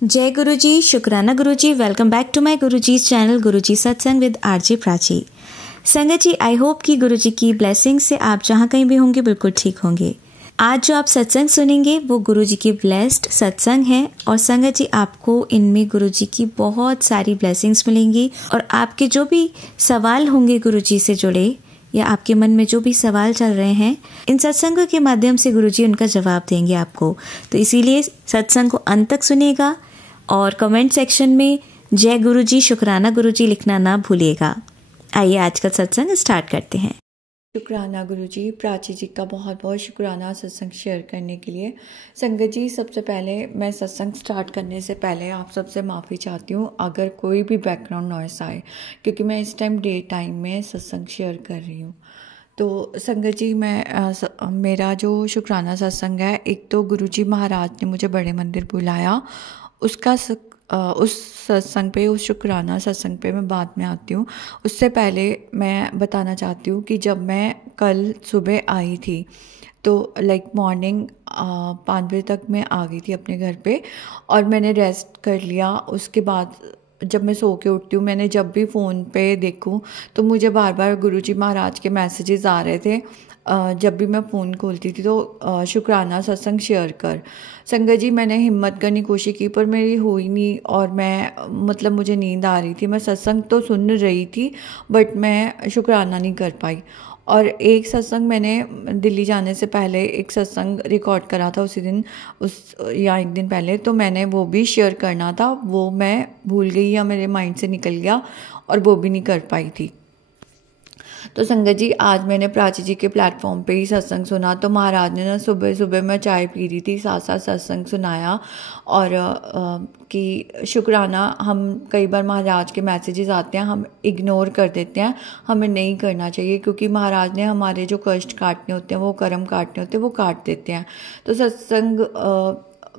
जय गुरुजी, शुक्राना Guruji. Welcome back to my Guruji's channel Guruji Satsang with RJ Prachi. संगत जी, आई होप कि गुरुजी की ब्लेसिंग से आप जहाँ कहीं भी होंगे बिल्कुल ठीक होंगे। आज जो आप सत्संग सुनेंगे वो गुरुजी की ब्लेस्ड सत्संग है और संगत जी आपको इनमें गुरुजी की बहुत सारी ब्लेसिंग्स मिलेंगी और आपके जो भी सवाल होंगे गुरुजी से जुड़े या आपके मन में जो भी सवाल चल रहे हैं, इन सत्संगों के माध्यम से गुरुजी उनका जवाब देंगे आपको। तो इसीलिए सत्संग को अंत तक सुनिएगा और कमेंट सेक्शन में जय गुरुजी, शुक्राना गुरुजी लिखना ना भूलिएगा। आइए आज का सत्संग स्टार्ट करते हैं। शुक्राना गुरुजी, प्राची जी का बहुत बहुत शुक्राना सत्संग शेयर करने के लिए। संगत जी, सबसे पहले मैं सत्संग स्टार्ट करने से पहले आप सबसे माफ़ी चाहती हूँ अगर कोई भी बैकग्राउंड नॉइस आए, क्योंकि मैं इस टाइम डे टाइम में सत्संग शेयर कर रही हूँ। तो संगत जी, मेरा जो शुक्राना सत्संग है, एक तो गुरुजी महाराज ने मुझे बड़े मंदिर बुलाया, उस सत्संग पे, उस शुक्राना सत्संग पे मैं बाद में आती हूँ। उससे पहले मैं बताना चाहती हूँ कि जब मैं कल सुबह आई थी तो मॉर्निंग 5 बजे तक मैं आ गई थी अपने घर पे और मैंने रेस्ट कर लिया। उसके बाद जब मैं सो के उठती हूँ, मैंने जब भी फ़ोन पे देखूँ तो मुझे बार बार गुरुजी महाराज के मैसेजेस आ रहे थे। जब भी मैं फ़ोन खोलती थी तो शुक्राना सत्संग शेयर कर। संगत जी, मैंने हिम्मत करने की कोशिश की पर मेरी हुई नहीं और मुझे नींद आ रही थी। मैं सत्संग तो सुन रही थी बट मैं शुक्राना नहीं कर पाई। और एक सत्संग मैंने दिल्ली जाने से पहले एक सत्संग रिकॉर्ड करा था उसी दिन, एक दिन पहले, तो मैंने वो भी शेयर करना था, वो मैं भूल गई या मेरे माइंड से निकल गया और वो भी नहीं कर पाई थी। तो संगत जी, आज मैंने प्राची जी के प्लेटफॉर्म पे ही सत्संग सुना। तो महाराज ने ना सुबह सुबह मैं चाय पी रही थी, साथ साथ सत्संग सुनाया। और कि शुक्राना, हम कई बार महाराज के मैसेजेस आते हैं, हम इग्नोर कर देते हैं, हमें नहीं करना चाहिए, क्योंकि महाराज ने हमारे जो कष्ट काटने होते हैं, वो कर्म काटने होते हैं, वो काट देते हैं। तो सत्संग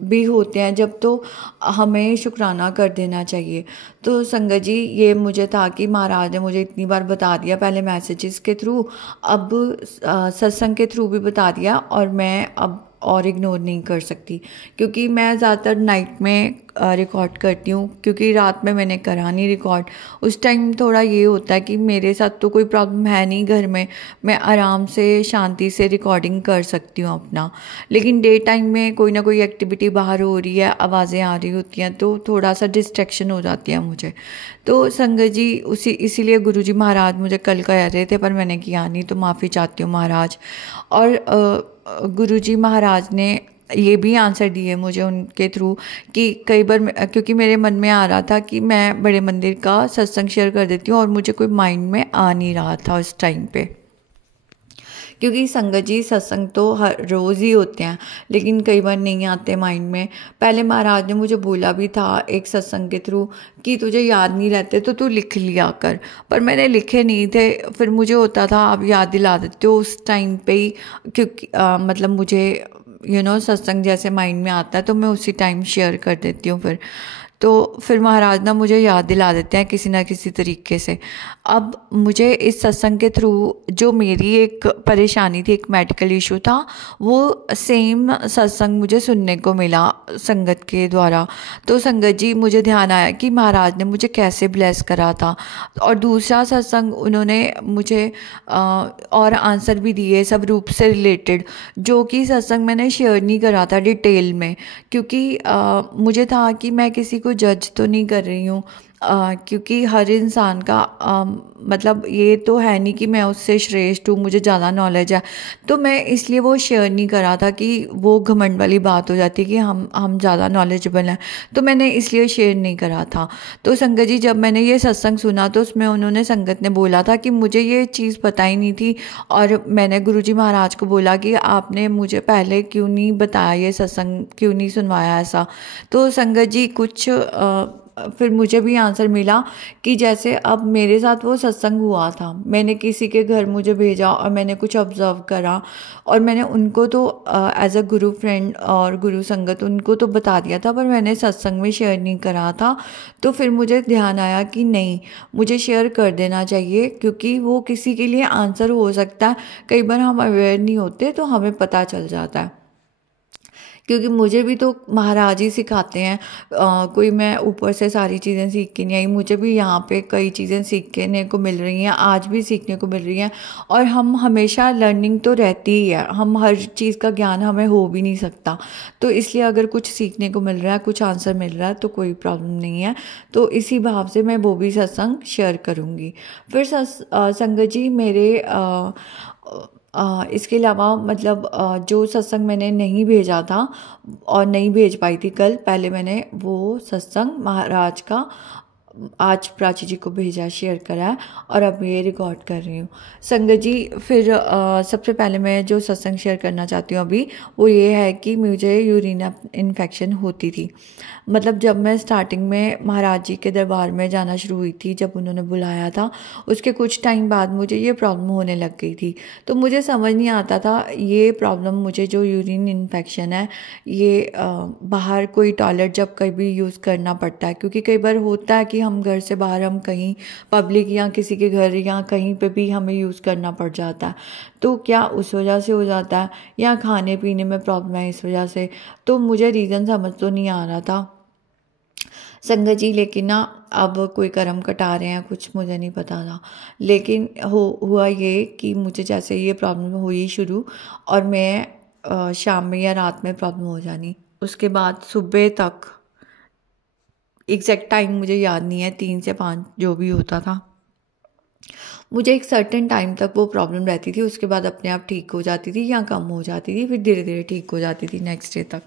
भी होते हैं जब, तो हमें शुक्राना कर देना चाहिए। तो संगत जी, ये मुझे था कि महाराज ने मुझे इतनी बार बता दिया, पहले मैसेजेस के थ्रू, अब सत्संग के थ्रू भी बता दिया, और मैं अब और इग्नोर नहीं कर सकती, क्योंकि मैं ज़्यादातर नाइट में रिकॉर्ड करती हूँ, क्योंकि रात में मैंने करा नहीं रिकॉर्ड। उस टाइम थोड़ा ये होता है कि मेरे साथ तो कोई प्रॉब्लम है नहीं घर में, मैं आराम से शांति से रिकॉर्डिंग कर सकती हूँ अपना। लेकिन डे टाइम में कोई ना कोई एक्टिविटी बाहर हो रही है, आवाज़ें आ रही होती हैं, तो थोड़ा सा डिस्ट्रैक्शन हो जाती है मुझे। तो संगत जी, इसीलिए गुरुजी महाराज मुझे कल कह रहे थे पर मैंने किया नहीं, तो माफ़ी चाहती हूँ महाराज। और गुरुजी महाराज ने ये भी आंसर दिए मुझे उनके थ्रू कि कई बार, क्योंकि मेरे मन में आ रहा था कि मैं बड़े मंदिर का सत्संग शेयर कर देती हूँ और मुझे कोई माइंड में आ नहीं रहा था उस टाइम पे, क्योंकि संगत जी सत्संग तो हर रोज़ ही होते हैं लेकिन कई बार नहीं आते माइंड में। पहले महाराज ने मुझे बोला भी था एक सत्संग के थ्रू कि तुझे याद नहीं रहते तो तू लिख लिया कर, पर मैंने लिखे नहीं थे। फिर मुझे होता था आप याद दिला देते हो उस टाइम पे ही, क्योंकि मुझे सत्संग जैसे माइंड में आता है तो मैं उसी टाइम शेयर कर देती हूँ। फिर महाराज ना मुझे याद दिला देते हैं किसी ना किसी तरीके से। अब मुझे इस सत्संग के थ्रू जो मेरी एक परेशानी थी, एक मेडिकल इशू था, वो सेम सत्संग मुझे सुनने को मिला संगत के द्वारा। तो संगत जी, मुझे ध्यान आया कि महाराज ने मुझे कैसे ब्लेस करा था। और दूसरा सत्संग उन्होंने मुझे और आंसर भी दिए सब रूप से रिलेटेड, जो कि सत्संग मैंने शेयर नहीं करा था डिटेल में, क्योंकि मुझे था कि मैं किसी को जज तो नहीं कर रही हूँ, क्योंकि हर इंसान का ये तो है नहीं कि मैं उससे श्रेष्ठ हूँ, मुझे ज़्यादा नॉलेज है, तो मैं इसलिए वो शेयर नहीं करा था कि वो घमंड वाली बात हो जाती कि हम ज़्यादा नॉलेजेबल हैं, तो मैंने इसलिए शेयर नहीं करा था। तो संगत जी, जब मैंने ये सत्संग सुना तो उसमें उन्होंने, संगत ने बोला था कि मुझे ये चीज़ पता ही नहीं थी, और मैंने गुरुजी महाराज को बोला कि आपने मुझे पहले क्यों नहीं बताया, ये सत्संग क्यों नहीं सुनवाया ऐसा। तो संगत जी, फिर मुझे भी आंसर मिला कि जैसे अब मेरे साथ वो सत्संग हुआ था, मैंने किसी के घर मुझे भेजा और मैंने कुछ ऑब्जर्व करा, और मैंने उनको तो एज अ गुरु फ्रेंड और गुरु संगत उनको तो बता दिया था, पर मैंने सत्संग में शेयर नहीं करा था। तो फिर मुझे ध्यान आया कि नहीं, मुझे शेयर कर देना चाहिए, क्योंकि वो किसी के लिए आंसर हो सकता है। कई बार हम अवेयर नहीं होते तो हमें पता चल जाता है, क्योंकि मुझे भी तो महाराज ही सिखाते हैं। कोई मैं ऊपर से सारी चीज़ें सीख के नहीं आई, मुझे भी यहाँ पे कई चीज़ें सीखने को मिल रही हैं, आज भी सीखने को मिल रही हैं। और हम हमेशा लर्निंग तो रहती ही है, हम हर चीज़ का ज्ञान हमें हो भी नहीं सकता। तो इसलिए अगर कुछ सीखने को मिल रहा है, कुछ आंसर मिल रहा है तो कोई प्रॉब्लम नहीं है। तो इसी भाव से मैं वो भी सत्संग शेयर करूँगी। फिर संगत जी मेरे इसके अलावा मतलब जो सत्संग मैंने नहीं भेजा था और नहीं भेज पाई थी कल, पहले मैंने वो सत्संग महाराज का आज प्राची जी को भेजा, शेयर करा है और अब ये रिकॉर्ड कर रही हूँ। संगत जी फिर सबसे पहले मैं जो सत्संग शेयर करना चाहती हूँ अभी वो ये है कि मुझे यूरिन इन्फेक्शन होती थी। मतलब जब मैं स्टार्टिंग में महाराज जी के दरबार में जाना शुरू हुई थी, जब उन्होंने बुलाया था उसके कुछ टाइम बाद मुझे ये प्रॉब्लम होने लग गई थी। तो मुझे समझ नहीं आता था ये प्रॉब्लम मुझे जो यूरिन इन्फेक्शन है ये बाहर कोई टॉयलेट जब कभी यूज़ करना पड़ता है, क्योंकि कई बार होता है कि हम घर से बाहर हम कहीं पब्लिक या किसी के घर या कहीं पे भी हमें यूज़ करना पड़ जाता है। तो क्या उस वजह से हो जाता है या खाने पीने में प्रॉब्लम है इस वजह से, तो मुझे रीज़न समझ तो नहीं आ रहा था संगत जी। लेकिन ना अब कोई कर्म कटा रहे हैं कुछ मुझे नहीं पता था। लेकिन हुआ ये कि मुझे जैसे ये प्रॉब्लम हुई शुरू और मैं शाम में या रात में प्रॉब्लम हो जानी, उसके बाद सुबह तक एग्जैक्ट टाइम मुझे याद नहीं है, 3 से 5 जो भी होता था, मुझे एक सर्टेन टाइम तक वो प्रॉब्लम रहती थी। उसके बाद अपने आप ठीक हो जाती थी या कम हो जाती थी, फिर धीरे धीरे ठीक हो जाती थी नेक्स्ट डे तक।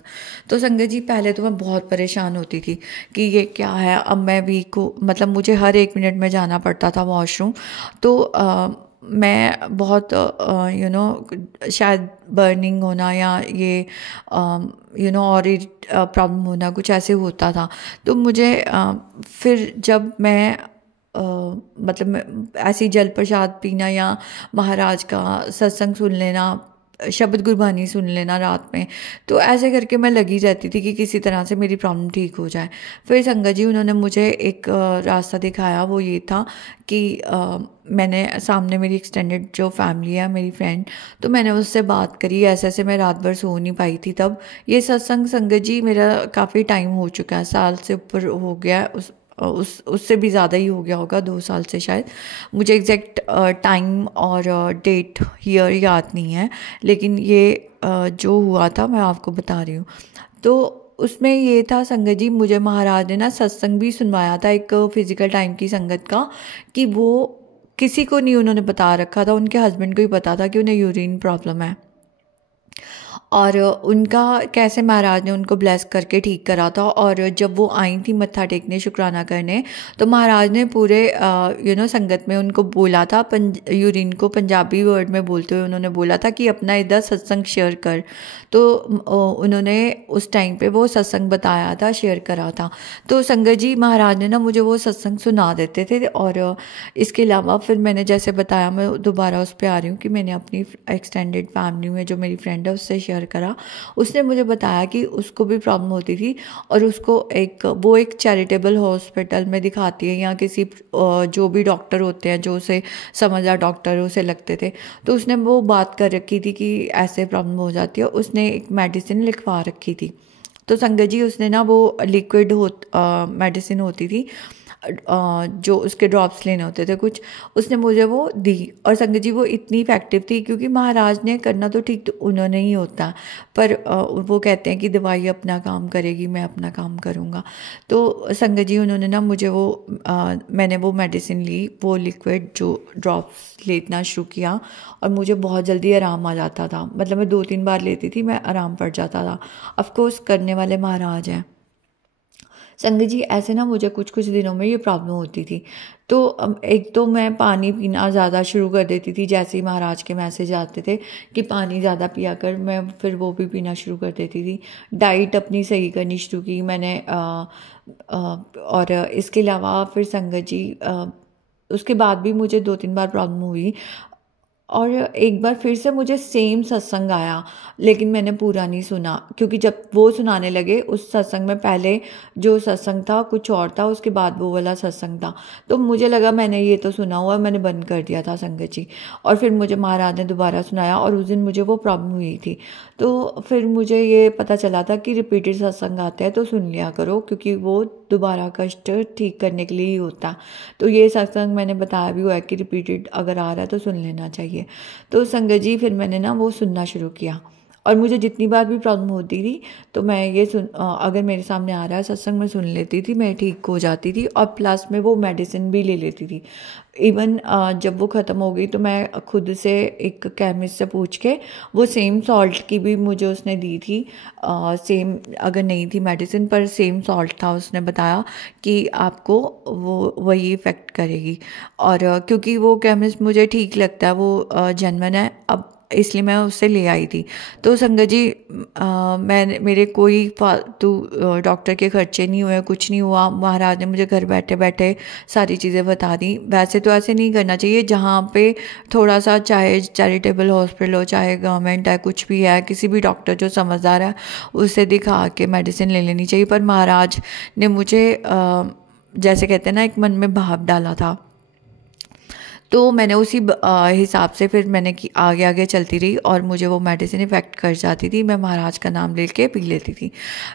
तो संगत जी पहले तो मैं बहुत परेशान होती थी कि ये क्या है। अब मैं वीक को मतलब मुझे हर 1 मिनट में जाना पड़ता था वॉशरूम। तो मैं बहुत शायद बर्निंग होना या ये और प्रॉब्लम होना कुछ ऐसे होता था। तो मुझे फिर जब मैं मतलब ऐसी जल प्रसाद पीना या महाराज का सत्संग सुन लेना, शब्द गुरबानी सुन लेना रात में, तो ऐसे करके मैं लगी रहती थी कि किसी तरह से मेरी प्रॉब्लम ठीक हो जाए। फिर संगत जी उन्होंने मुझे एक रास्ता दिखाया, वो ये था कि मैंने सामने मेरी एक्सटेंडेड जो फैमिली है मेरी फ्रेंड, तो मैंने उससे बात करी। ऐसे ऐसे मैं रात भर सो नहीं पाई थी तब। ये सत्संग संगत जी मेरा काफ़ी टाइम हो चुका है, साल से ऊपर हो गया, उससे भी ज़्यादा ही हो गया होगा, 2 साल से शायद। मुझे एग्जैक्ट टाइम और डेट ईयर याद नहीं है, लेकिन ये जो हुआ था मैं आपको बता रही हूँ। तो उसमें ये था संगत जी, मुझे महाराज ने ना सत्संग भी सुनवाया था एक फिजिकल टाइम की संगत का, कि वो किसी को नहीं उन्होंने बता रखा था, उनके हस्बैंड को ही पता था कि उन्हें यूरिन प्रॉब्लम है। और उनका कैसे महाराज ने उनको ब्लेस करके ठीक करा था। और जब वो आई थी मत्था टेकने, शुक्राना करने, तो महाराज ने पूरे संगत में उनको बोला था, यूरिन को पंजाबी वर्ड में बोलते हुए उन्होंने बोला था कि अपना इधर सत्संग शेयर कर। तो उन्होंने उस टाइम पे वो सत्संग बताया था, शेयर करा था। तो संगत जी महाराज ने ना मुझे वो सत्संग सुना देते थे। और इसके अलावा फिर मैंने जैसे बताया, मैं दोबारा उस पर आ रही हूँ कि मैंने अपनी एक्सटेंडेड फैमिली में जो मेरी फ्रेंड है उससे शेयर करा। उसने मुझे बताया कि उसको भी प्रॉब्लम होती थी और उसको वो एक चैरिटेबल हॉस्पिटल में दिखाती है, या किसी जो भी डॉक्टर होते हैं जो उसे समझदार डॉक्टर उसे लगते थे, तो उसने वो बात कर रखी थी कि ऐसे प्रॉब्लम हो जाती है। उसने एक मेडिसिन लिखवा रखी थी। तो संगत जी उसने ना वो लिक्विड मेडिसिन होती थी, जो उसके ड्रॉप्स लेने होते थे कुछ, उसने मुझे वो दी। और संगत जी वो इतनी इफेक्टिव थी, क्योंकि महाराज ने करना तो ठीक तो उन्होंने ही होता, पर वो कहते हैं कि दवाई अपना काम करेगी, मैं अपना काम करूँगा। तो संगत जी उन्होंने ना मुझे मैंने वो मेडिसिन ली, वो लिक्विड जो ड्रॉप्स लेना शुरू किया, और मुझे बहुत जल्दी आराम आ जाता था। मतलब मैं 2-3 बार लेती थी, मैं आराम पड़ जाता था। ऑफकोर्स करने वाले महाराज हैं। संगत जी ऐसे ना मुझे कुछ कुछ दिनों में ये प्रॉब्लम होती थी। तो एक तो मैं पानी पीना ज़्यादा शुरू कर देती थी, जैसे ही महाराज के मैसेज आते थे कि पानी ज़्यादा पिया कर, मैं फिर वो भी पीना शुरू कर देती थी। डाइट अपनी सही करनी शुरू की मैंने। और इसके अलावा फिर संगत जी उसके बाद भी मुझे 2-3 बार प्रॉब्लम हुई। और एक बार फिर से मुझे सेम सत्संग आया, लेकिन मैंने पूरा नहीं सुना, क्योंकि जब वो सुनाने लगे उस सत्संग में पहले जो सत्संग था कुछ और था, उसके बाद वो वाला सत्संग था। तो मुझे लगा मैंने ये तो सुना हुआ, मैंने बंद कर दिया था संगत जी। और फिर मुझे महाराज ने दोबारा सुनाया और उस दिन मुझे वो प्रॉब्लम हुई थी। तो फिर मुझे ये पता चला था कि रिपीटेड सत्संग आते हैं तो सुन लिया करो, क्योंकि वो दोबारा कष्ट ठीक करने के लिए ही होता। तो ये सत्संग मैंने बताया भी हुआ है कि रिपीटेड अगर आ रहा है तो सुन लेना चाहिए। तो संगत जी फिर मैंने ना वो सुनना शुरू किया, और मुझे जितनी बार भी प्रॉब्लम होती थी तो मैं ये अगर मेरे सामने आ रहा है सत्संग में सुन लेती थी, मैं ठीक हो जाती थी। और प्लस में वो मेडिसिन भी ले लेती थी। इवन जब वो ख़त्म हो गई तो मैं खुद से एक केमिस्ट से पूछ के वो सेम सॉल्ट की भी मुझे उसने दी थी। सेम अगर नहीं थी मेडिसिन पर सेम सॉल्ट था, उसने बताया कि आपको वो वही इफ़ेक्ट करेगी। और क्योंकि वो केमिस्ट मुझे ठीक लगता है, वो जेन्युइन है, अब इसलिए मैं उससे ले आई थी। तो संगत जी मैंने मेरे कोई फालतू डॉक्टर के खर्चे नहीं हुए, कुछ नहीं हुआ। महाराज ने मुझे घर बैठे बैठे सारी चीज़ें बता दी। वैसे तो ऐसे नहीं करना चाहिए, जहाँ पे थोड़ा सा चाहे चैरिटेबल हॉस्पिटल हो चाहे गवर्नमेंट है, कुछ भी है, किसी भी डॉक्टर जो समझदार है उससे दिखा के मेडिसिन ले लेनी चाहिए। पर महाराज ने मुझे जैसे कहते हैं ना एक मन में भाव डाला था, तो मैंने उसी हिसाब से फिर मैंने कि आगे आगे चलती रही और मुझे वो मेडिसिन इफ़ेक्ट कर जाती थी। मैं महाराज का नाम लेके पी लेती थी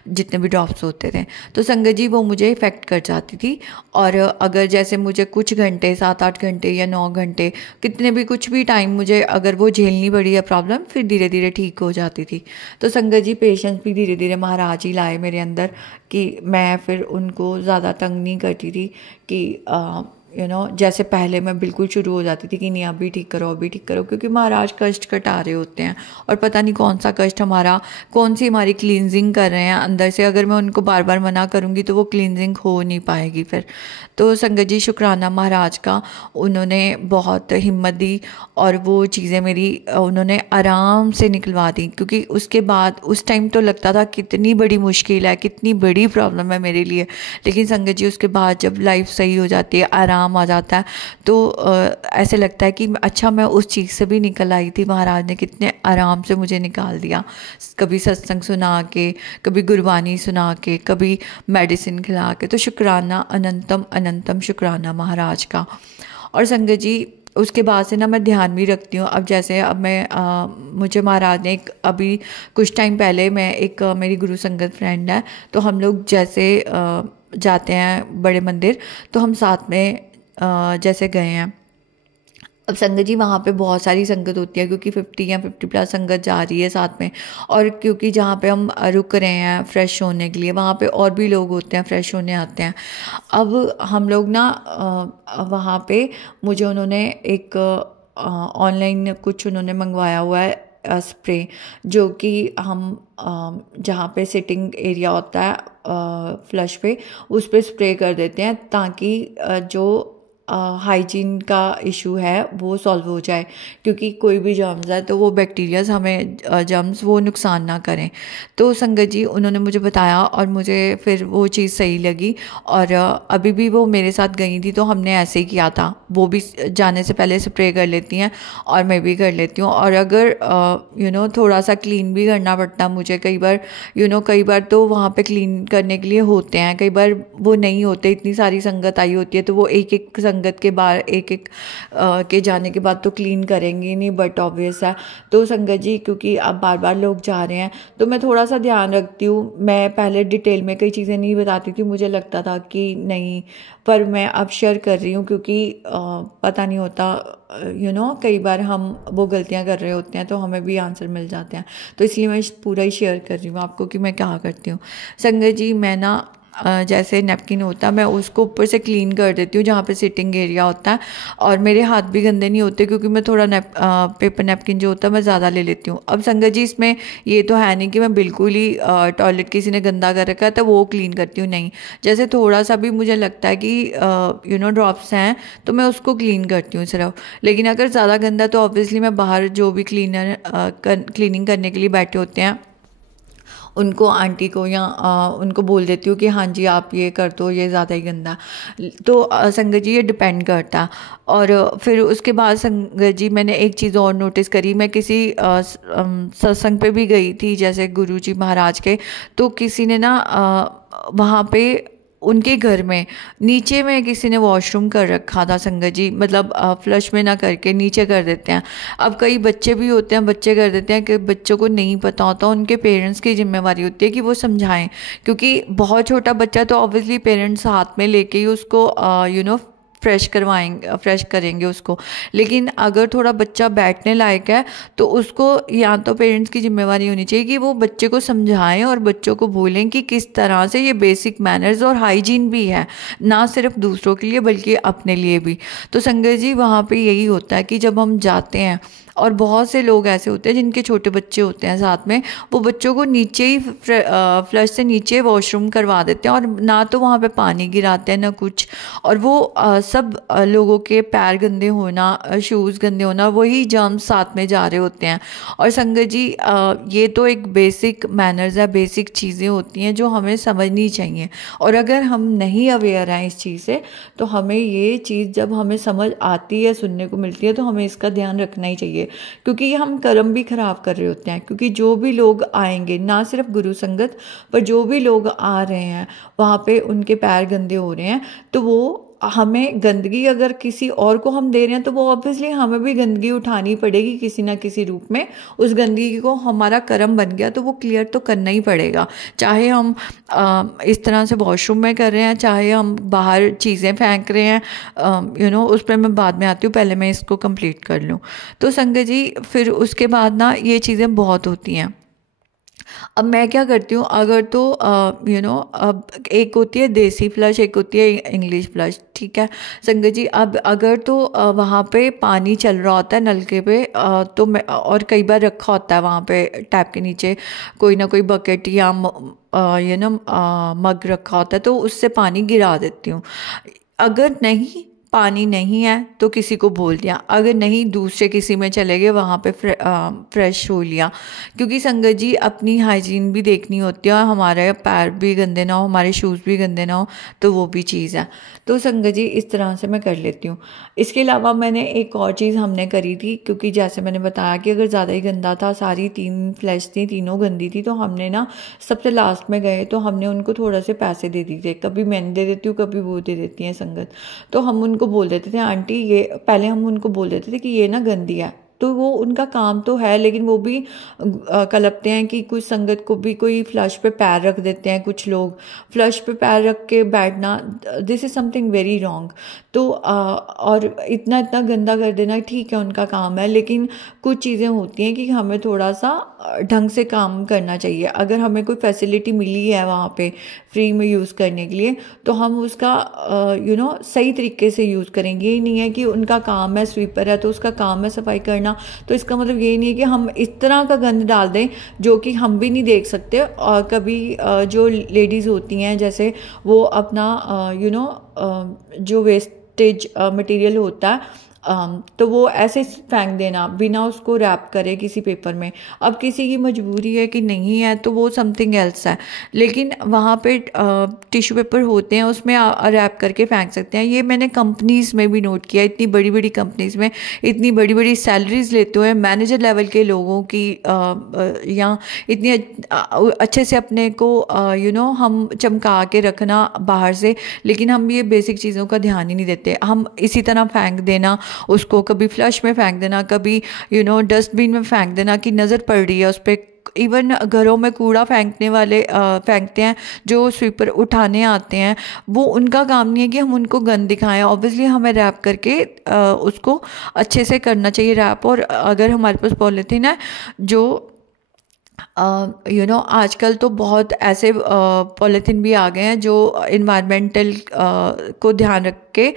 जितने भी ड्रॉप्स होते थे। तो संगत जी वो मुझे इफ़ेक्ट कर जाती थी। और अगर जैसे मुझे कुछ घंटे 7-8 घंटे या 9 घंटे कितने भी कुछ भी टाइम मुझे अगर वो झेलनी पड़ी है प्रॉब्लम, फिर धीरे धीरे ठीक हो जाती थी। तो संगत जी पेशेंस भी धीरे धीरे महाराज ही लाए मेरे अंदर, कि मैं फिर उनको ज़्यादा तंग नहीं करती थी कि जैसे पहले मैं बिल्कुल शुरू हो जाती थी कि नहीं अभी ठीक करो अभी ठीक करो, क्योंकि महाराज कष्ट कटा रहे होते हैं और पता नहीं कौन सा कष्ट हमारा, कौन सी हमारी क्लींजिंग कर रहे हैं अंदर से। अगर मैं उनको बार बार मना करूँगी तो वो क्लींजिंग हो नहीं पाएगी फिर। तो संगत जी शुक्राना महाराज का, उन्होंने बहुत हिम्मत दी और वो चीज़ें मेरी उन्होंने आराम से निकलवा दी। क्योंकि उसके बाद उस टाइम तो लगता था कितनी बड़ी मुश्किल है, कितनी बड़ी प्रॉब्लम है मेरे लिए, लेकिन संगत जी उसके बाद जब लाइफ सही हो जाती है, आराम आ जाता है, तो ऐसे लगता है कि अच्छा मैं उस चीज़ से भी निकल आई थी। महाराज ने कितने आराम से मुझे निकाल दिया, कभी सत्संग सुना के, कभी गुरबानी सुना के, कभी मेडिसिन खिला के। तो शुक्राना अनंतम अनंतम शुक्राना महाराज का। और संगत जी उसके बाद से ना मैं ध्यान भी रखती हूँ। अब जैसे अब मैं मुझे महाराज ने अभी कुछ टाइम पहले मैं मेरी गुरु संगत फ्रेंड है, तो हम लोग जैसे जाते हैं बड़े मंदिर, तो हम साथ में जैसे गए हैं। अब संगत जी वहाँ पे बहुत सारी संगत होती है, क्योंकि 50 या 50+ संगत जा रही है साथ में। और क्योंकि जहाँ पे हम रुक रहे हैं फ्रेश होने के लिए, वहाँ पे और भी लोग होते हैं फ्रेश होने आते हैं। अब हम लोग ना वहाँ पे मुझे उन्होंने एक ऑनलाइन कुछ उन्होंने मंगवाया हुआ है स्प्रे, जो कि हम जहाँ पे सिटिंग एरिया होता है फ्लश पे, उस पे स्प्रे कर देते हैं, ताकि जो हाइजीन का इशू है वो सॉल्व हो जाए। क्योंकि कोई भी जर्म्स है तो वो बैक्टीरियाज हमें जर्म्स वो नुकसान ना करें। तो संगत जी उन्होंने मुझे बताया और मुझे फिर वो चीज़ सही लगी। और अभी भी वो मेरे साथ गई थी तो हमने ऐसे ही किया था, वो भी जाने से पहले स्प्रे कर लेती हैं और मैं भी कर लेती हूँ। और अगर थोड़ा सा क्लीन भी करना पड़ता है मुझे कई बार, कई बार तो वहाँ पे क्लीन करने के लिए होते हैं, कई बार वो नहीं होते, इतनी सारी संगत आई होती है तो वो एक एक संगत के बाद एक एक के जाने के बाद तो क्लीन करेंगे नहीं, बट ऑब्वियस है। तो संगत जी क्योंकि अब बार बार लोग जा रहे हैं तो मैं थोड़ा सा ध्यान रखती हूँ। मैं पहले डिटेल में कई चीज़ें नहीं बताती थी, मुझे लगता था कि नहीं, पर मैं अब शेयर कर रही हूँ क्योंकि पता नहीं होता, कई बार हम वो गलतियाँ कर रहे होते हैं तो हमें भी आंसर मिल जाते हैं। तो इसलिए मैं पूरा ही शेयर कर रही हूँ आपको कि मैं क्या करती हूँ। संगत जी मैं ना जैसे नैपकिन होता है मैं उसको ऊपर से क्लीन कर देती हूँ जहाँ पे सिटिंग एरिया होता है, और मेरे हाथ भी गंदे नहीं होते क्योंकि मैं थोड़ा पेपर नैपकिन जो होता है मैं ज़्यादा ले लेती हूँ। अब संगत जी इसमें ये तो है नहीं कि मैं बिल्कुल ही टॉयलेट किसी ने गंदा कर रखा है तो वो क्लीन करती हूँ, नहीं। जैसे थोड़ा सा भी मुझे लगता है कि ड्रॉप्स हैं तो मैं उसको क्लीन करती हूँ सिर्फ। लेकिन अगर ज़्यादा गंदा तो ऑब्वियसली मैं बाहर जो भी क्लीनिंग करने के लिए बैठे होते हैं उनको आंटी को या उनको बोल देती हूँ कि हाँ जी आप ये कर दो, ये ज़्यादा ही गंदा। तो संगत जी ये डिपेंड करता है। और फिर उसके बाद संगत जी मैंने एक चीज़ और नोटिस करी, मैं किसी सत्संग पे भी गई थी जैसे गुरु जी महाराज के, तो किसी ने ना वहाँ पे उनके घर में नीचे में किसी ने वॉशरूम कर रखा था संगत जी, मतलब फ्लश में ना करके नीचे कर देते हैं। अब कई बच्चे भी होते हैं, बच्चे कर देते हैं कि बच्चों को नहीं पता होता, उनके पेरेंट्स की जिम्मेवारी होती है कि वो समझाएं, क्योंकि बहुत छोटा बच्चा तो ऑब्वियसली पेरेंट्स हाथ में लेके ही उसको फ्रेश करेंगे उसको। लेकिन अगर थोड़ा बच्चा बैठने लायक है तो उसको या तो पेरेंट्स की जिम्मेवारी होनी चाहिए कि वो बच्चे को समझाएं और बच्चों को बोलें कि किस तरह से ये बेसिक मैनर्स और हाइजीन भी है, ना सिर्फ दूसरों के लिए बल्कि अपने लिए भी। तो संगत जी वहाँ पे यही होता है कि जब हम जाते हैं, और बहुत से लोग ऐसे होते हैं जिनके छोटे बच्चे होते हैं साथ में, वो बच्चों को नीचे ही फ्लश से नीचे वॉशरूम करवा देते हैं, और ना तो वहाँ पे पानी गिराते हैं ना कुछ। और वो सब लोगों के पैर गंदे होना, शूज़ गंदे होना, वही जर्म्स साथ में जा रहे होते हैं। और संगत जी ये तो एक बेसिक मैनर्स है, बेसिक चीज़ें होती हैं जो हमें समझनी चाहिए। और अगर हम नहीं अवेयर हैं इस चीज़ से, तो हमें ये चीज़ जब हमें समझ आती है, सुनने को मिलती है, तो हमें इसका ध्यान रखना ही चाहिए, क्योंकि ये हम कर्म भी खराब कर रहे होते हैं। क्योंकि जो भी लोग आएंगे, ना सिर्फ गुरु संगत पर जो भी लोग आ रहे हैं वहाँ पे उनके पैर गंदे हो रहे हैं, तो वो हमें गंदगी अगर किसी और को हम दे रहे हैं तो वो ऑब्वियसली हमें भी गंदगी उठानी पड़ेगी किसी ना किसी रूप में। उस गंदगी को हमारा कर्म बन गया तो वो क्लियर तो करना ही पड़ेगा, चाहे हम इस तरह से वॉशरूम में कर रहे हैं, चाहे हम बाहर चीज़ें फेंक रहे हैं। उस पर मैं बाद में आती हूँ, पहले मैं इसको कंप्लीट कर लूँ। तो संगत जी फिर उसके बाद ना ये चीज़ें बहुत होती हैं। अब मैं क्या करती हूँ, अगर तो अब एक होती है देसी फ्लश, एक होती है इंग्लिश फ्लश, ठीक है संगत जी। अब अगर तो वहाँ पे पानी चल रहा होता है नलके पे, तो मैं, और कई बार रखा होता है वहाँ पे टैप के नीचे कोई ना कोई बकेट या मग रखा होता है, तो उससे पानी गिरा देती हूँ। अगर नहीं पानी नहीं है तो किसी को बोल दिया, अगर नहीं दूसरे किसी में चले गए वहाँ पे फ्रेश हो लिया। क्योंकि संगत जी अपनी हाइजीन भी देखनी होती है, और हमारे पैर भी गंदे ना हो, हमारे शूज़ भी गंदे ना हो, तो वो भी चीज़ है। तो संगत जी इस तरह से मैं कर लेती हूँ। इसके अलावा मैंने एक और चीज़ हमने करी थी, क्योंकि जैसे मैंने बताया कि अगर ज़्यादा ही गंदा था, सारी 3 फ्लैश थी, तीनों गंदी थी, तो हमने ना सबसे लास्ट में गए तो हमने उनको थोड़ा से पैसे दे दिए थे। कभी मैंने दे देती हूँ, कभी वो दे देती हैं संगत। तो हम उनको बोल देते थे आंटी ये, पहले हम उनको बोल देते थे कि ये ना गंदी है, तो वो उनका काम तो है, लेकिन वो भी कलपते हैं कि कुछ संगत को भी कोई फ्लश पे पैर रख देते हैं। कुछ लोग फ्लश पे पैर रख के बैठना, this is something very wrong. तो और इतना इतना गंदा कर देना ठीक है, उनका काम है, लेकिन कुछ चीज़ें होती हैं कि हमें थोड़ा सा ढंग से काम करना चाहिए। अगर हमें कोई फैसिलिटी मिली है वहाँ पे फ्री में यूज़ करने के लिए, तो हम उसका सही तरीके से यूज़ करेंगे। ये नहीं है कि उनका काम है, स्वीपर है तो उसका काम है सफाई करना, तो इसका मतलब ये नहीं है कि हम इस तरह का गंद डाल दें जो कि हम भी नहीं देख सकते। और कभी जो लेडीज़ होती हैं जैसे वो अपना जो वेस्टेज मटेरियल होता है तो वो ऐसे फेंक देना बिना उसको रैप करे किसी पेपर में। अब किसी की मजबूरी है कि नहीं है तो वो समथिंग एल्स है, लेकिन वहाँ पे टिश्यू पेपर होते हैं उसमें रैप करके फेंक सकते हैं। ये मैंने कंपनीज़ में भी नोट किया, इतनी बड़ी बड़ी कंपनीज़ में इतनी बड़ी बड़ी सैलरीज लेते हुए मैनेजर लेवल के लोगों की या इतनी अच्छे से अपने को हम चमका के रखना बाहर से, लेकिन हम ये बेसिक चीज़ों का ध्यान ही नहीं देते। हम इसी तरह फेंक देना उसको, कभी फ्लश में फेंक देना, कभी डस्टबिन में फेंक देना कि नज़र पड़ रही है उस पर। इवन घरों में कूड़ा फेंकने वाले फेंकते हैं, जो स्वीपर उठाने आते हैं, वो उनका काम नहीं है कि हम उनको गंद दिखाएं। ऑब्वियसली हमें रैप करके उसको अच्छे से करना चाहिए रैप। और अगर हमारे पास पॉलीथीन है जो आजकल तो बहुत ऐसे पॉलीथीन भी आ गए हैं जो इन्वायरमेंटल को ध्यान रख के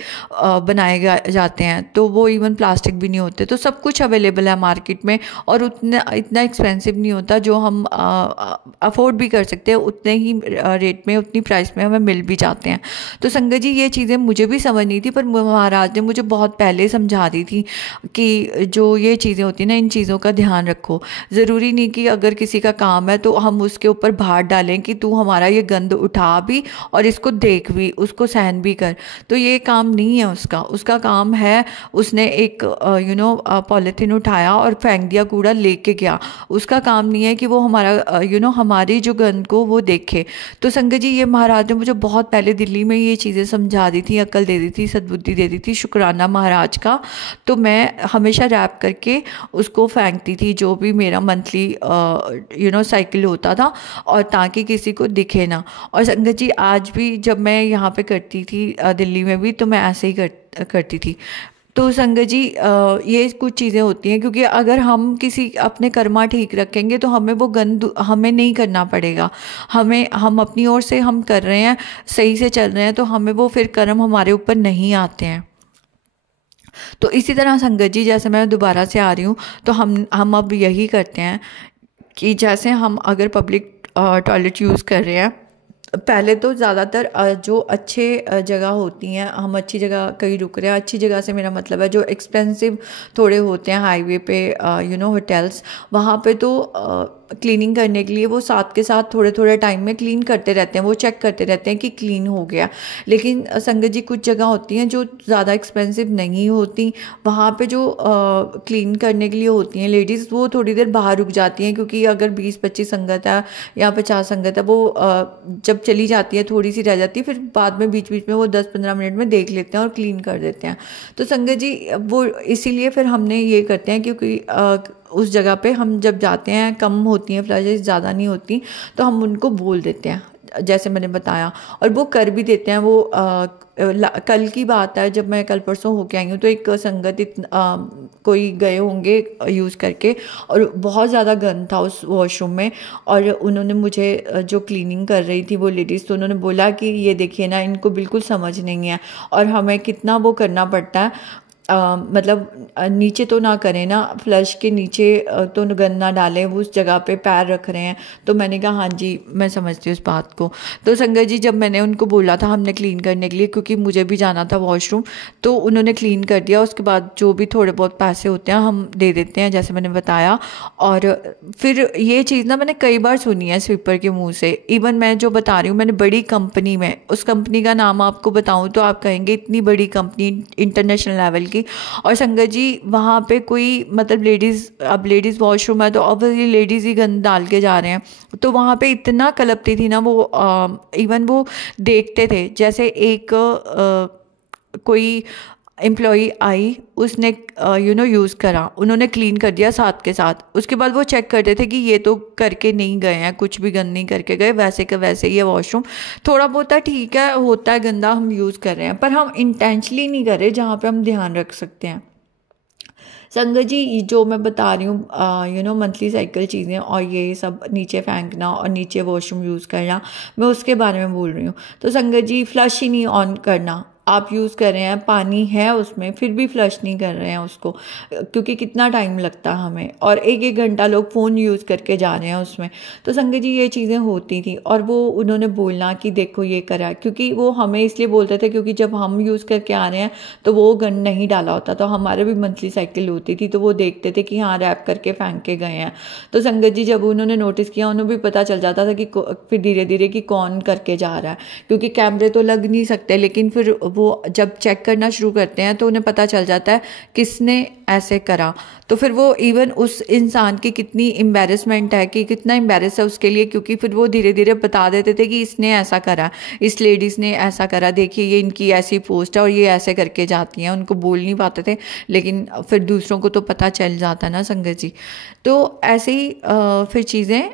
बनाए जाते हैं, तो वो इवन प्लास्टिक भी नहीं होते। तो सब कुछ अवेलेबल है मार्केट में, और इतना एक्सपेंसिव नहीं होता, जो हम अफोर्ड भी कर सकते हैं, उतने ही रेट में, उतनी प्राइस में हमें मिल भी जाते हैं। तो संगत जी ये चीज़ें मुझे भी समझ नहीं थी, पर महाराज ने मुझे बहुत पहले समझा दी थी कि जो ये चीज़ें होती हैं ना, इन चीज़ों का ध्यान रखो। ज़रूरी नहीं कि अगर किसी का काम है तो हम उसके ऊपर भार डालें कि तू हमारा ये गंद उठा भी और इसको देख भी, उसको सहन भी कर, तो ये काम नहीं है उसका। उसका काम है, उसने एक पॉलीथीन उठाया और फेंक दिया, कूड़ा लेके गया, उसका काम नहीं है कि वो हमारा हमारी जो गंद को वो देखे। तो संगत जी ये महाराज ने मुझे बहुत पहले दिल्ली में ये चीज़ें समझा दी थी, अक्ल दे दी थी, सद्बुद्धि दे दी थी, शुक्राना महाराज का। तो मैं हमेशा रैप करके उसको फेंकती थी, जो भी मेरा मंथली साइकिल होता था, और ताकि किसी को दिखे ना। और संगत जी आज भी जब मैं यहाँ पे करती थी दिल्ली में भी, तो मैं ऐसे ही करती थी। तो संगत जी ये कुछ चीज़ें होती हैं, क्योंकि अगर हम किसी अपने कर्मा ठीक रखेंगे तो हमें वो गंद हमें नहीं करना पड़ेगा। हम अपनी ओर से हम कर रहे हैं, सही से चल रहे हैं, तो हमें वो फिर कर्म हमारे ऊपर नहीं आते हैं। तो इसी तरह संगत जी जैसे मैं दोबारा से आ रही हूँ, तो हम अब यही करते हैं कि जैसे हम अगर पब्लिक टॉयलेट यूज़ कर रहे हैं, पहले तो ज़्यादातर जो अच्छे जगह होती हैं, हम अच्छी जगह कहीं रुक रहे हैं, अच्छी जगह से मेरा मतलब है जो एक्सपेंसिव थोड़े होते हैं हाईवे पे होटल्स, वहाँ पे तो क्लीनिंग करने के लिए वो साथ के साथ थोड़े थोड़े टाइम में क्लीन करते रहते हैं, वो चेक करते रहते हैं कि क्लीन हो गया। लेकिन संगत जी कुछ जगह होती हैं जो ज़्यादा एक्सपेंसिव नहीं होती, वहाँ पे जो क्लीन करने के लिए होती हैं लेडीज़, वो थोड़ी देर बाहर रुक जाती हैं, क्योंकि अगर 20-25 संगत है या 50 संगत है, वो जब चली जाती है थोड़ी सी रह जाती है, फिर बाद में बीच बीच में वो 10-15 मिनट में देख लेते हैं और क्लीन कर देते हैं। तो संगत जी वो इसीलिए फिर हमने ये करते हैं, क्योंकि उस जगह पे हम जब जाते हैं, कम होती हैं फ्लशेस, ज़्यादा नहीं होती, तो हम उनको बोल देते हैं जैसे मैंने बताया, और वो कर भी देते हैं। वो कल की बात है, जब मैं कल परसों होके आई हूँ, तो एक संगत कोई गए होंगे यूज़ करके, और बहुत ज़्यादा गंद था उस वॉशरूम में, और उन्होंने मुझे जो क्लीनिंग कर रही थी वो लेडीज़, तो उन्होंने बोला कि ये देखिए ना, इनको बिल्कुल समझ नहीं है, और हमें कितना वो करना पड़ता है, मतलब नीचे तो ना करें ना, फ्लश के नीचे तो गंद ना डालें, वो उस जगह पे पैर रख रहे हैं। तो मैंने कहा हाँ जी मैं समझती हूँ इस बात को। तो संगत जी जब मैंने उनको बोला था हमने क्लीन करने के लिए, क्योंकि मुझे भी जाना था वॉशरूम, तो उन्होंने क्लीन कर दिया। उसके बाद जो भी थोड़े बहुत पैसे होते हैं हम दे देते हैं, जैसे मैंने बताया। और फिर ये चीज़ ना मैंने कई बार सुनी है स्वीपर के मुँह से। इवन मैं जो बता रही हूँ, मैंने बड़ी कंपनी में, उस कंपनी का नाम आपको बताऊँ तो आप कहेंगे इतनी बड़ी कंपनी, इंटरनेशनल लेवल की। और संगत जी वहाँ पे कोई मतलब अब लेडीज़ वॉशरूम है तो ऑब्वियसली लेडीज़ ही गंद डाल के जा रहे हैं, तो वहाँ पे इतना कलपती थी ना वो, इवन वो देखते थे। जैसे एक कोई एम्प्लॉई आई, उसने यूज़ करा, उन्होंने क्लीन कर दिया साथ के साथ, उसके बाद वो चेक करते थे कि ये तो करके नहीं गए हैं, कुछ भी गंद नहीं करके गए, वैसे का वैसे ये वॉशरूम थोड़ा बहुत ठीक है, होता है गंदा, हम यूज़ कर रहे हैं, पर हम इंटेंशनली नहीं कर रहे जहाँ पे हम ध्यान रख सकते हैं। संगत जी जो मैं बता रही हूँ मंथली साइकिल चीज़ें, और ये सब नीचे फेंकना और नीचे वॉशरूम यूज़ करना, मैं उसके बारे में बोल रही हूँ। तो संगत जी फ्लश ही नहीं ऑन करना, आप यूज़ कर रहे हैं, पानी है उसमें, फिर भी फ्लश नहीं कर रहे हैं उसको, क्योंकि कितना टाइम लगता है हमें, और एक घंटा लोग फ़ोन यूज़ करके जा रहे हैं उसमें। तो संगत जी ये चीज़ें होती थी, और वो उन्होंने बोलना कि देखो ये करा, क्योंकि वो हमें इसलिए बोलते थे क्योंकि जब हम यूज़ करके आ रहे हैं तो वो गंद नहीं डाला होता, तो हमारे भी मंथली साइकिल होती थी, तो वो देखते थे कि हाँ रैप करके फेंक के गए हैं। तो संगत जी जब उन्होंने नोटिस किया, उन्हें भी पता चल जाता था कि फिर धीरे धीरे कि कौन करके जा रहा है, क्योंकि कैमरे तो लग नहीं सकते, लेकिन फिर वो जब चेक करना शुरू करते हैं तो उन्हें पता चल जाता है किसने ऐसे करा। तो फिर वो इवन उस इंसान की कितनी एम्बैरेसमेंट है, कि कितना एम्बैरेस है उसके लिए, क्योंकि फिर वो धीरे धीरे बता देते थे कि इसने ऐसा करा, इस लेडीज़ ने ऐसा करा, देखिए ये इनकी ऐसी पोस्ट है और ये ऐसे करके जाती हैं। उनको बोल नहीं पाते थे, लेकिन फिर दूसरों को तो पता चल जाता ना संगत जी। तो ऐसे ही फिर चीज़ें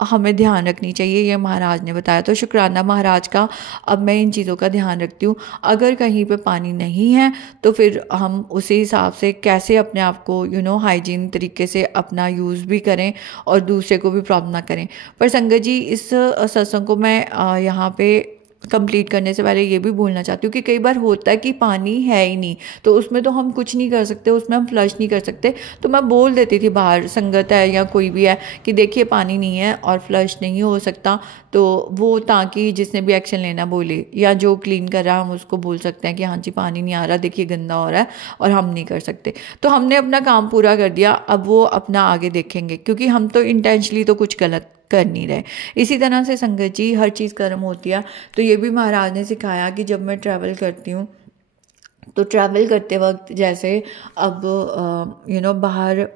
हमें ध्यान रखनी चाहिए, ये महाराज ने बताया। तो शुक्राना महाराज का। अब मैं इन चीज़ों का ध्यान रखती हूँ। अगर कहीं पे पानी नहीं है तो फिर हम उसी हिसाब से कैसे अपने आप को हाइजीन तरीके से अपना यूज़ भी करें और दूसरे को भी प्रॉब्लम ना करें। पर संगत जी इस सत्संग को मैं यहाँ पे कंप्लीट करने से पहले ये भी बोलना चाहती हूँ कि कई बार होता है कि पानी है ही नहीं, तो उसमें तो हम कुछ नहीं कर सकते, उसमें हम फ्लश नहीं कर सकते। तो मैं बोल देती थी बाहर, संगत है या कोई भी है, कि देखिए पानी नहीं है और फ्लश नहीं हो सकता, तो वो ताकि जिसने भी एक्शन लेना बोले, या जो क्लीन कर रहा है हम उसको बोल सकते हैं कि हाँ जी पानी नहीं आ रहा, देखिए गंदा हो रहा है और हम नहीं कर सकते। तो हमने अपना काम पूरा कर दिया, अब वो अपना आगे देखेंगे, क्योंकि हम तो इंटेंशनली तो कुछ गलत कर नहीं रहे। इसी तरह से संगत जी हर चीज़ कर्म होती है। तो ये भी महाराज ने सिखाया कि जब मैं ट्रैवल करती हूँ, तो ट्रैवल करते वक्त जैसे अब बाहर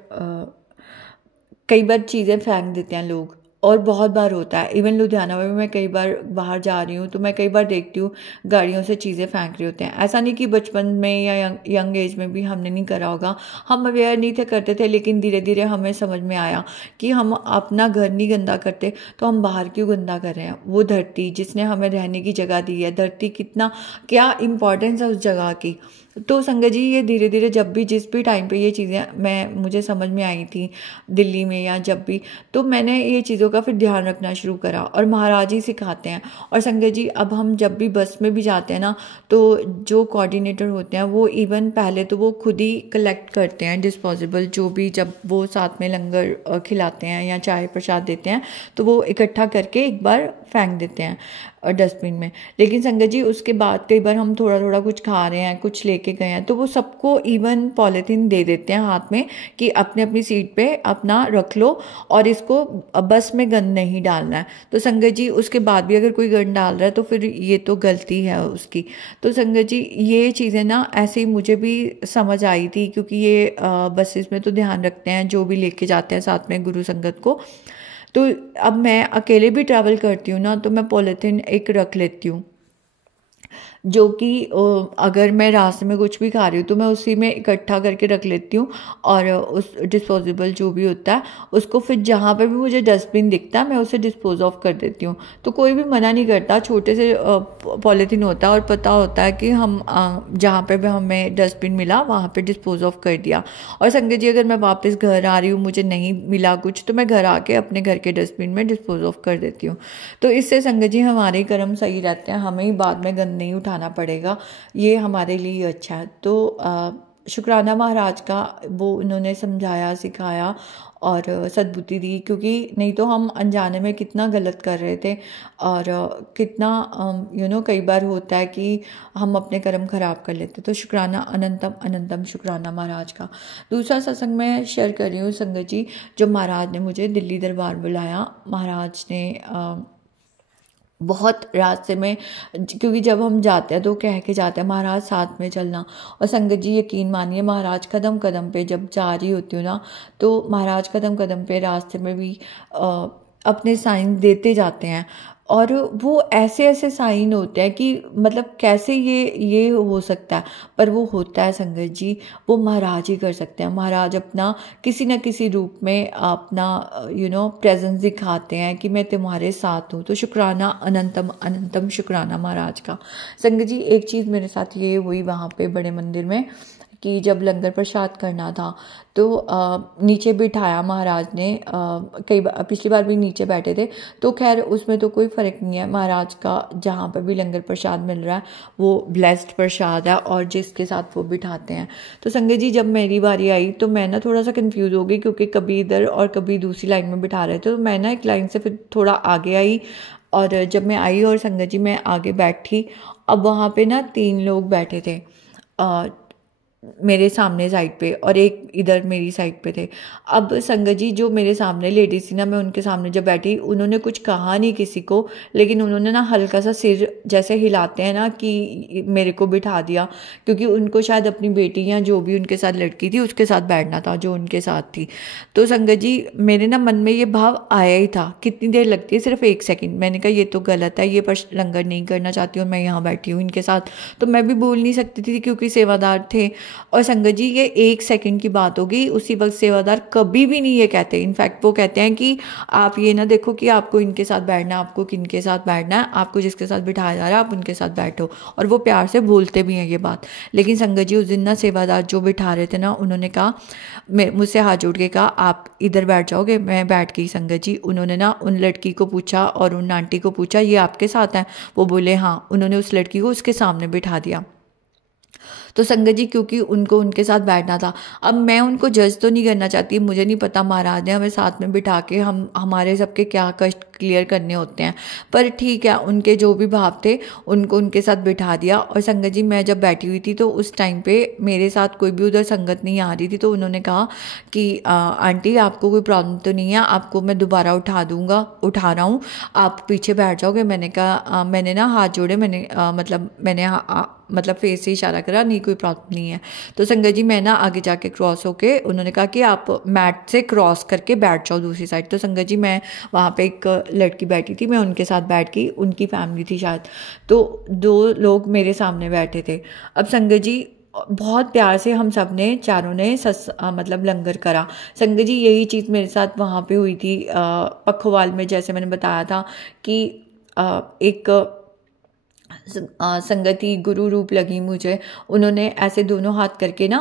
कई बार चीज़ें फेंक देते हैं लोग, और बहुत बार होता है। इवन लुधियाना में भी मैं कई बार बाहर जा रही हूँ तो मैं कई बार देखती हूँ गाड़ियों से चीज़ें फेंक रहे होते हैं। ऐसा नहीं कि बचपन में या यंग एज में भी हमने नहीं करा होगा, हम अवेयर नहीं थे, करते थे, लेकिन धीरे धीरे हमें समझ में आया कि हम अपना घर नहीं गंदा करते तो हम बाहर क्यों गंदा कर रहे हैं। वो धरती जिसने हमें रहने की जगह दी है, धरती कितना क्या इम्पोर्टेंस है उस जगह की। तो संगत जी ये धीरे धीरे जब भी जिस भी टाइम पे ये चीज़ें मुझे समझ में आई थी दिल्ली में या जब भी, तो मैंने ये चीज़ों का फिर ध्यान रखना शुरू करा, और महाराज ही सिखाते हैं। और संगत जी अब हम जब भी बस में भी जाते हैं ना, तो जो कोऑर्डिनेटर होते हैं वो इवन पहले तो वो खुद ही कलेक्ट करते हैं डिस्पोजेबल, जो भी जब वो साथ में लंगर खिलाते हैं या चाय प्रसाद देते हैं तो वो इकट्ठा करके एक बार फेंक देते हैं डस्टबिन में। लेकिन संगत जी उसके बाद कई बार हम थोड़ा थोड़ा कुछ खा रहे हैं, कुछ लेके गए हैं, तो वो सबको इवन पॉलीथीन दे देते हैं हाथ में कि अपने अपनी सीट पे अपना रख लो और इसको बस में गंद नहीं डालना है। तो संगत जी उसके बाद भी अगर कोई गंद डाल रहा है तो फिर ये तो गलती है उसकी। तो संगत जी ये चीज़ें ना ऐसे ही मुझे भी समझ आई थी, क्योंकि ये बसेस में तो ध्यान रखते हैं जो भी लेके जाते हैं साथ में गुरु संगत को। तो अब मैं अकेले भी ट्रैवल करती हूँ ना, तो मैं पॉलीथीन एक रख लेती हूँ, जो कि अगर मैं रास्ते में कुछ भी खा रही हूँ तो मैं उसी में इकट्ठा करके रख लेती हूँ, और उस डिस्पोजेबल जो भी होता है उसको फिर जहाँ पे भी मुझे डस्टबिन दिखता है मैं उसे डिस्पोज ऑफ कर देती हूँ। तो कोई भी मना नहीं करता, छोटे से पॉलीथीन होता है और पता होता है कि हम जहाँ पे भी हमें डस्टबिन मिला वहाँ पे डिस्पोज ऑफ कर दिया। और संगत जी अगर मैं वापस घर आ रही हूँ, मुझे नहीं मिला कुछ, तो मैं घर आके अपने घर के डस्टबिन में डिस्पोज ऑफ कर देती हूँ। तो इससे संगत जी हमारे कर्म सही रहते हैं, हमें ही बाद में गंद नहीं उठाना पड़ेगा, ये हमारे लिए अच्छा है। तो शुक्राना महाराज का, वो उन्होंने समझाया सिखाया और सद्बुद्धि दी, क्योंकि नहीं तो हम अनजाने में कितना गलत कर रहे थे, और कितना कई बार होता है कि हम अपने कर्म खराब कर लेते। तो शुक्राना अनंतम अनंतम शुक्राना महाराज का। दूसरा सत्संग मैं शेयर कर रही हूँ संगत जी, जो महाराज ने मुझे दिल्ली दरबार बुलाया। महाराज ने बहुत रास्ते में, क्योंकि जब हम जाते हैं तो कह के जाते हैं महाराज साथ में चलना, और संगत जी यकीन मानिए महाराज कदम कदम पे जब जा रही होती हूँ ना, तो महाराज कदम कदम पे रास्ते में भी अपने साइन देते जाते हैं, और वो ऐसे ऐसे साइन होते हैं कि मतलब कैसे ये हो सकता है, पर वो होता है संगत जी, वो महाराज ही कर सकते हैं। महाराज अपना किसी न किसी रूप में अपना प्रेजेंस दिखाते हैं कि मैं तुम्हारे साथ हूँ। तो शुक्राना अनंतम अनंतम शुक्राना महाराज का। संगत जी एक चीज़ मेरे साथ ये हुई वहाँ पे बड़े मंदिर में, कि जब लंगर प्रसाद करना था तो नीचे बिठाया महाराज ने, कई बार पिछली बार भी नीचे बैठे थे, तो खैर उसमें तो कोई फ़र्क नहीं है। महाराज का जहाँ पर भी लंगर प्रसाद मिल रहा है वो ब्लेस्ड प्रसाद है, और जिसके साथ वो बिठाते हैं। तो संगत जी जब मेरी बारी आई तो मैं ना थोड़ा सा कंफ्यूज हो गई, क्योंकि कभी इधर और कभी दूसरी लाइन में बिठा रहे थे, तो मैं ना एक लाइन से फिर थोड़ा आगे आई, और जब मैं आई और संगत जी मैं आगे बैठी, अब वहाँ पे ना 3 लोग बैठे थे मेरे सामने साइड पे, और एक इधर मेरी साइड पे थे। अब संगत जी जो मेरे सामने लेडीज थी ना, मैं उनके सामने जब बैठी, उन्होंने कुछ कहा नहीं किसी को, लेकिन उन्होंने ना हल्का सा सिर जैसे हिलाते हैं ना कि मेरे को बिठा दिया, क्योंकि उनको शायद अपनी बेटी या जो भी उनके साथ लड़की थी उसके साथ बैठना था जो उनके साथ थी। तो संगत जी मेरे ना मन में ये भाव आया ही था, कितनी देर लगती है, सिर्फ 1 सेकेंड। मैंने कहा ये तो गलत है, ये पर लंगर नहीं करना चाहती हूँ, मैं यहाँ बैठी हूँ इनके साथ। तो मैं भी बोल नहीं सकती थी क्योंकि सेवादार थे, और संगत जी ये 1 सेकंड की बात होगी, उसी वक्त सेवादार कभी भी नहीं ये कहते। इनफैक्ट वो कहते हैं कि आप ये ना देखो कि आपको इनके साथ बैठना है, आपको किनके साथ बैठना है, आपको जिसके साथ बिठाया जा रहा है आप उनके साथ बैठो। और वो प्यार से बोलते भी हैं ये बात। लेकिन संगत जी उस दिन ना सेवादार जो बिठा रहे थे ना, उन्होंने कहा, मुझसे हाथ जोड़ के कहा आप इधर बैठ जाओगे। मैं बैठ गई संगत जी। उन्होंने ना उन लड़की को पूछा और उन आंटी को पूछा ये आपके साथ हैं? वो बोले हाँ। उन्होंने उस लड़की को उसके सामने बिठा दिया। तो संगत जी क्योंकि उनको उनके साथ बैठना था, अब मैं उनको जज तो नहीं करना चाहती, मुझे नहीं पता महाराज ने हमें साथ में बिठा के हमारे सबके क्या कष्ट क्लियर करने होते हैं, पर ठीक है उनके जो भी भाव थे उनको उनके साथ बिठा दिया। और संगत जी मैं जब बैठी हुई थी तो उस टाइम पे मेरे साथ कोई भी उधर संगत नहीं आ रही थी, तो उन्होंने कहा कि आंटी आपको कोई प्रॉब्लम तो नहीं है, आपको मैं दोबारा उठा रहा हूँ, आप पीछे बैठ जाओगे। मैंने कहा मैंने ना हाथ जोड़े, मतलब फेस से इशारा करा, नहीं कोई प्रॉब्लम नहीं है। तो संगत जी मैं ना आगे जाके क्रॉस होके, उन्होंने कहा कि आप मैट से क्रॉस करके बैठ जाओ दूसरी साइड। तो संगत जी मैं वहाँ पे एक लड़की बैठी थी, मैं उनके साथ बैठ गई, उनकी फैमिली थी शायद, तो 2 लोग मेरे सामने बैठे थे। अब संगत जी बहुत प्यार से हम सब ने चारों ने मतलब लंगर करा। संगत जी यही चीज़ मेरे साथ वहाँ पे हुई थी पखवाल में, जैसे मैंने बताया था कि एक संगति गुरु रूप लगी मुझे। उन्होंने ऐसे दोनों हाथ करके ना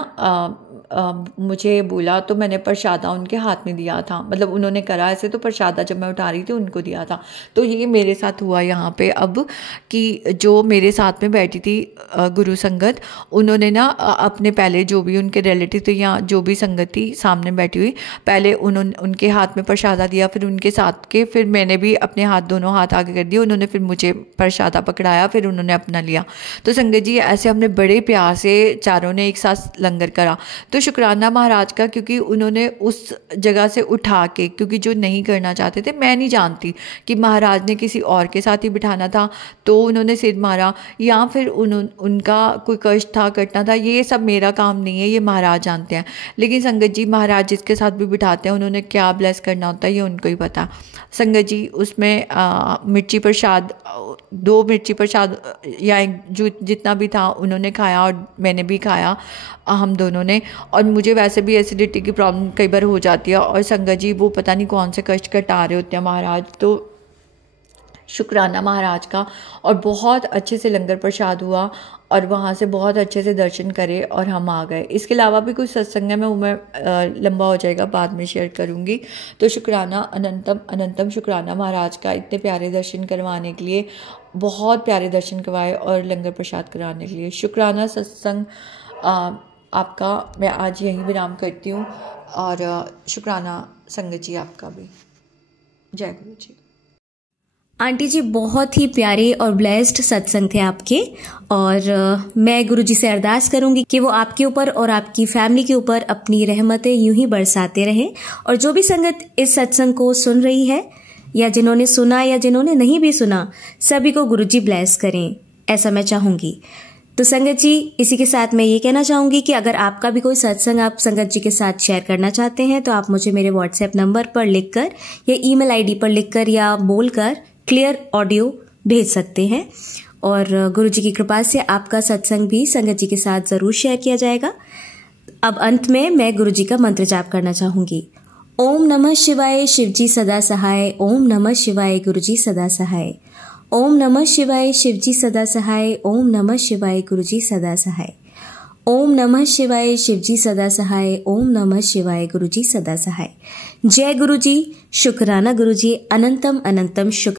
मुझे बोला, तो मैंने प्रसादा उनके हाथ में दिया था, मतलब उन्होंने करा ऐसे, तो प्रसादा जब मैं उठा रही थी उनको दिया था। तो ये मेरे साथ हुआ यहाँ पे अब कि जो मेरे साथ में बैठी थी गुरु संगत, उन्होंने ना अपने पहले जो भी उनके रिलेटिव थे या जो भी संगत थी सामने बैठी हुई, पहले उनके हाथ में प्रसादा दिया, फिर उनके साथ के, फिर मैंने भी अपने दोनों हाथ आगे कर दिए, उन्होंने फिर मुझे प्रसादा पकड़ाया, फिर उन्होंने अपना लिया। तो संगत जी ऐसे हमने बड़े प्यार से चारों ने एक साथ लंगर करा। तो शुक्राना महाराज का, क्योंकि उन्होंने उस जगह से उठा के, क्योंकि जो नहीं करना चाहते थे, मैं नहीं जानती कि महाराज ने किसी और के साथ ही बिठाना था तो उन्होंने सिर मारा, या फिर उनका कोई कष्ट था, कटना था, ये सब मेरा काम नहीं है, ये महाराज जानते हैं। लेकिन संगत जी महाराज जिसके साथ भी बिठाते हैं उन्होंने क्या ब्लेस करना होता है ये उनको ही पता। संगत जी उसमें मिर्ची प्रसाद, 2 मिर्ची प्रसाद या जो जितना भी था उन्होंने खाया और मैंने भी खाया, हम दोनों ने। और मुझे वैसे भी एसिडिटी की प्रॉब्लम कई बार हो जाती है, और संगत जी वो पता नहीं कौन से कष्ट कटा रहे होते हैं महाराज। तो शुक्राना महाराज का। और बहुत अच्छे से लंगर प्रसाद हुआ और वहाँ से बहुत अच्छे से दर्शन करे और हम आ गए। इसके अलावा भी कुछ सत्संग है, मैं लंबा हो जाएगा, बाद में शेयर करूँगी। तो शुक्राना अनंतम अनंतम शुक्राना महाराज का, इतने प्यारे दर्शन करवाने के लिए, बहुत प्यारे दर्शन करवाए और लंगर प्रसाद कराने के लिए। शुक्राना सत्संग आपका मैं आज यहीं विराम करती हूँ, और शुक्राना संगत जी आपका भी। जय गुरु जी। आंटी जी बहुत ही प्यारे और ब्लेस्ड सत्संग थे आपके, और मैं गुरु जी से अरदास करूंगी कि वो आपके ऊपर और आपकी फैमिली के ऊपर अपनी रहमतें यूं ही बरसाते रहें। और जो भी संगत इस सत्संग को सुन रही है, या जिन्होंने सुना या जिन्होंने नहीं भी सुना, सभी को गुरु जी ब्लेस करें, ऐसा मैं चाहूंगी। तो संगत जी इसी के साथ मैं ये कहना चाहूंगी कि अगर आपका भी कोई सत्संग आप संगत जी के साथ शेयर करना चाहते हैं तो आप मुझे मेरे व्हाट्सएप नंबर पर लिखकर या ईमेल आईडी पर लिखकर या बोलकर क्लियर ऑडियो भेज सकते हैं, और गुरु जी की कृपा से आपका सत्संग भी संगत जी के साथ जरूर शेयर किया जाएगा। अब अंत में मैं गुरु जी का मंत्र जाप करना चाहूंगी। ओम नमः शिवाय, शिव जी सदा सहाय। ओम नमः शिवाय, गुरु जी सदा सहाय। ओम नमः शिवाय, शिव जी सदा सहाय। ओम नमः शिवाय, गुरु जी सदा सहाय। ओम नमः शिवाय, शिव जी सदा सहाय। ओम नमः शिवाय, गुरु जी सदा सहाय। जय गुरु जी। शुक्राना गुरु जी। अनंतम अनंतम शुक्र।